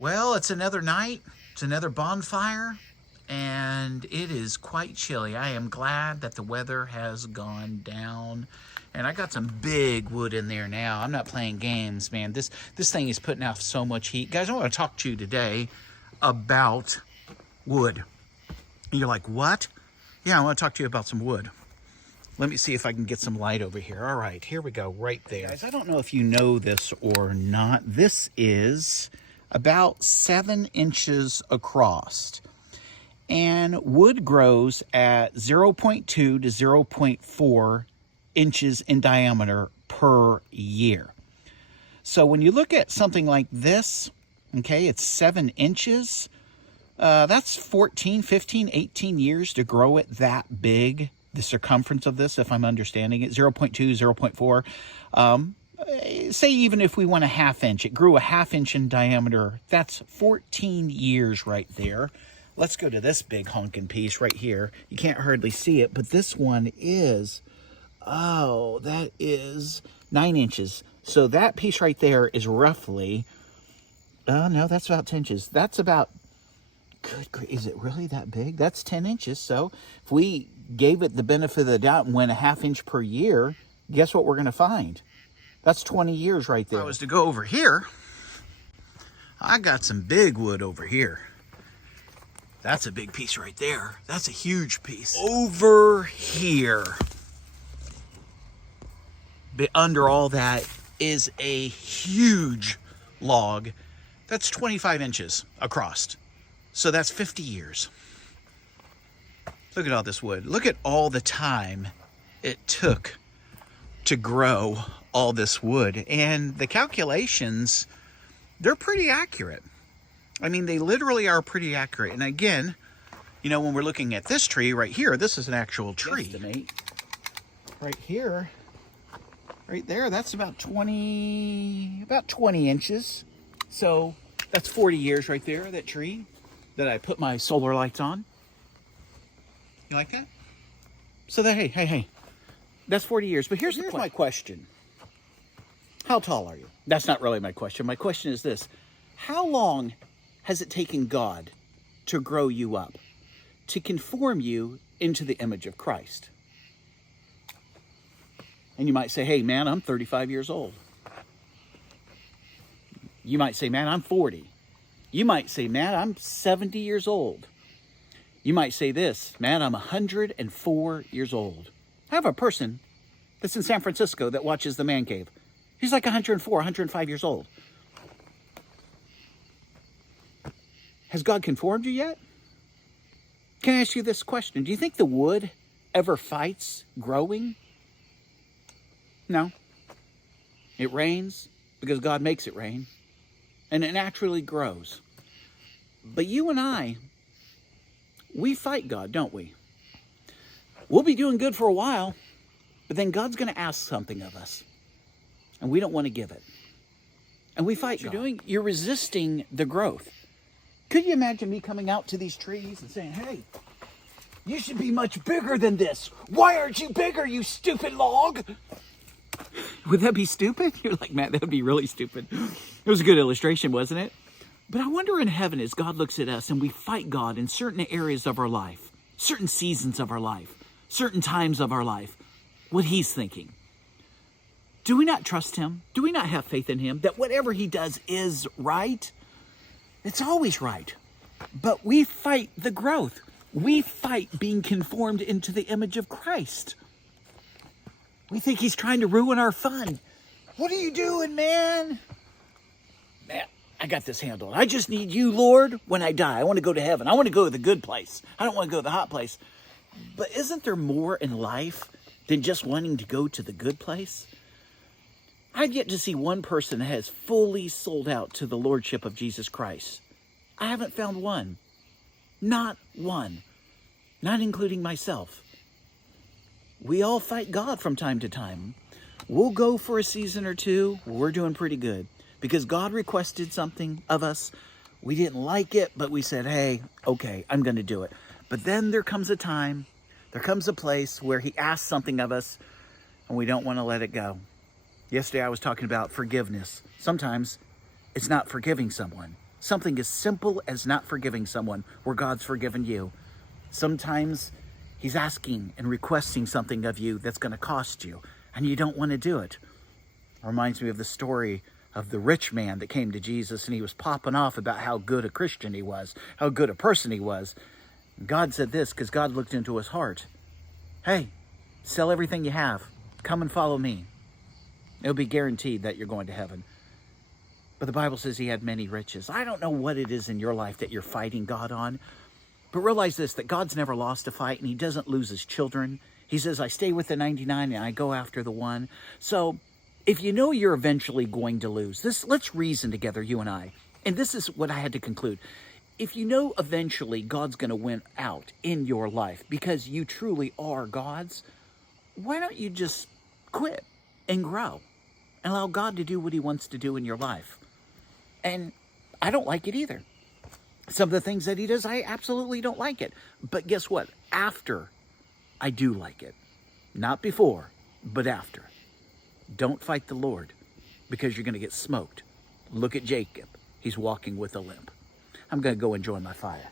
Well, it's another night, it's another bonfire, and it is quite chilly. I am glad that the weather has gone down, and I got some big wood in there now. I'm not playing games, man. This thing is putting out so much heat. Guys, I want to talk to you today about wood. And you're like, what? Yeah, I want to talk to you about some wood. Let me see if I can get some light over here. All right, here we go, right there. Guys, I don't know if you know this or not. This is about 7 inches across. And wood grows at 0.2 to 0.4 inches in diameter per year. So when you look at something like this, okay, it's 7 inches. That's 14, 15, 18 years to grow it that big. The circumference of this, if I'm understanding it, 0.2, 0.4. Say even if we went a ½ inch, it grew a ½ inch in diameter. That's 14 years right there. Let's go to this big honking piece right here. You can't hardly see it, but this one is, oh, that is 9 inches. So that piece right there is roughly, no, that's about 10 inches. That's about, is it really that big? That's 10 inches. So if we gave it the benefit of the doubt and went a ½ inch per year, guess what we're going to find? That's 20 years right there. If I was to go over here, I got some big wood over here. That's a big piece right there. That's a huge piece. Over here, under all that, is a huge log that's 25 inches across. So that's 50 years. Look at all this wood. Look at all the time it took to grow all this wood. And the calculations, they're pretty accurate. I mean, they literally are pretty accurate. And again, you know, when we're looking at this tree right here, this is an actual tree. Right here, right there, that's about 20 inches. So that's 40 years right there, that tree that I put my solar lights on. You like that? So that, hey, that's 40 years. But here's my question. How tall are you? That's not really my question. My question is this. How long has it taken God to grow you up, to conform you into the image of Christ? And you might say, hey, man, I'm 35 years old. You might say, man, I'm 40. You might say, man, I'm 70 years old. You might say this, man, I'm 104 years old. I have a person that's in San Francisco that watches The Man Cave. He's like 104, 105 years old. Has God conformed you yet? Can I ask you this question? Do you think the wood ever fights growing? No. It rains because God makes it rain, and it naturally grows. But you and I, we fight God, don't we? We'll be doing good for a while, but then God's going to ask something of us, and we don't want to give it. And we fight God. You're resisting the growth. Could you imagine me coming out to these trees and saying, hey, you should be much bigger than this. Why aren't you bigger, you stupid log? Would that be stupid? You're like, Matt, that would be really stupid. It was a good illustration, wasn't it? But I wonder in heaven, as God looks at us and we fight God in certain areas of our life, certain seasons of our life, certain times of our life, what he's thinking. Do we not trust him? Do we not have faith in him that whatever he does is right? It's always right. But we fight the growth. We fight being conformed into the image of Christ. We think he's trying to ruin our fun. What are you doing, man? Man, I got this handled. I just need you, Lord, when I die. I want to go to heaven. I want to go to the good place. I don't want to go to the hot place. But isn't there more in life than just wanting to go to the good place? I've yet to see one person that has fully sold out to the Lordship of Jesus Christ. I haven't found one. Not one. Not including myself. We all fight God from time to time. We'll go for a season or two. We're doing pretty good. Because God requested something of us. We didn't like it, but we said, hey, okay, I'm going to do it. But then there comes a time, there comes a place where he asks something of us, and we don't want to let it go. Yesterday I was talking about forgiveness. Sometimes it's not forgiving someone. Something as simple as not forgiving someone where God's forgiven you. Sometimes he's asking and requesting something of you that's going to cost you, and you don't want to do it. It reminds me of the story of the rich man that came to Jesus, and he was popping off about how good a Christian he was, how good a person he was. And God said this, because God looked into his heart. Hey, sell everything you have. Come and follow me. It'll be guaranteed that you're going to heaven. But the Bible says he had many riches. I don't know what it is in your life that you're fighting God on, but realize this, that God's never lost a fight, and he doesn't lose his children. He says, I stay with the 99 and I go after the one. So if you know you're eventually going to lose, let's reason together, you and I. And this is what I had to conclude. If you know eventually God's going to win out in your life because you truly are God's, why don't you just quit and grow and allow God to do what he wants to do in your life? And I don't like it either. Some of the things that he does, I absolutely don't like it. But guess what? After, I do like it. Not before, but after. Don't fight the Lord, because you're going to get smoked. Look at Jacob. He's walking with a limp. I'm going to go enjoy my fire.